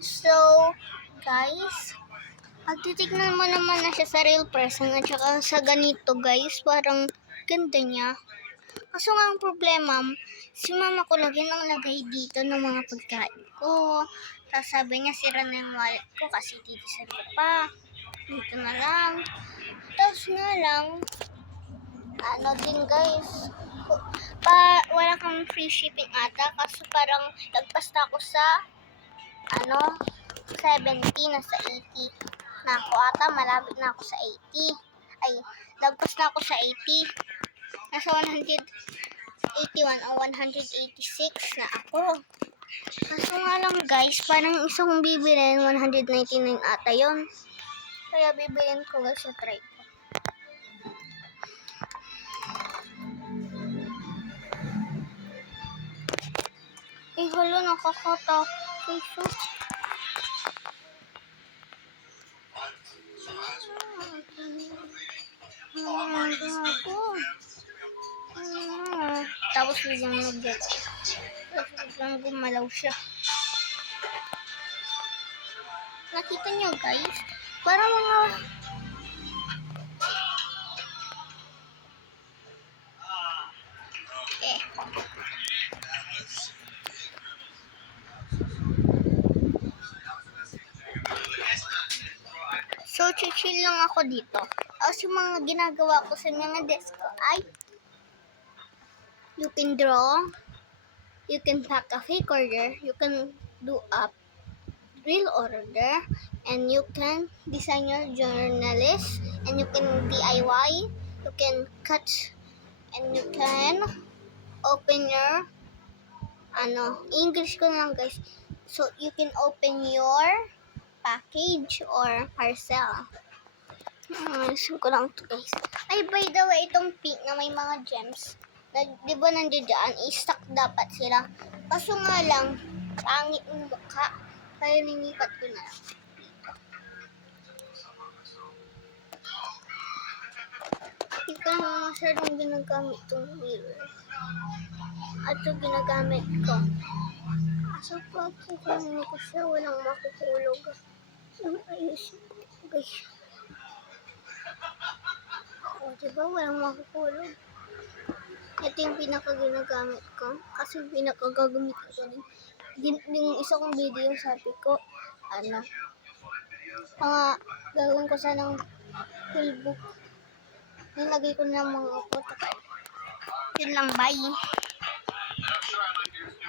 So, guys, pag titignan mo naman na siya sa real person at saka sa ganito, guys, parang ganda niya. Kaso nga ang problema, si mama ko lagi nang lagay dito ng mga pagkain ko. Tapos sabi niya, sira na yung wallet ko kasi titisal ko pa. Dito na lang. Tapos nga lang, ano din guys, wala kang free shipping ata kasi parang lagpas na ako sa 70 na sa 80 na ako ata, malapit na ako sa 80. Ay, lagpas na ako sa 80. Nasa 181 o 186 na ako. Kaso nga lang guys, parang isang bibilin 199 ata yon. Kaya bibilin ko guys sa tripod. Eh, hala, nakakatakot. Tapos biglang nag-galaw. Tapos biglang gumalaw siya. Nakita niyo guys? Para mga... So, chill lang ako dito. Tapos yung mga ginagawa ko sa mga desk ko ay you can draw, you can pack a fake order, you can do a real order, and you can design your journalist, and you can DIY, you can cut, and you can open your English ko lang guys. So, you can open your package or parcel. Gusto ko lang to guys. Ay, by the way, itong pink na may mga gems, di ba nandiyan dyan, i-stock dapat sila. Kaso nga lang, pangit yung mukha. Kaya ninipat ko na lang. Hindi ko naman masyadong ginagamit itong mirror. At ito ginagamit ko. Kaso pag kukunin ko siya, walang makukulog. Ayusin ko guys. O, diba? Walang makukulog. Ito yung pinaka-ginagamit ko. Kasi pinaka-gagamit ko din. Yung isa kong video, sabi ko, gagawin ko sanang full book. Nilagay ko na mga photocard. Yun lang, bye!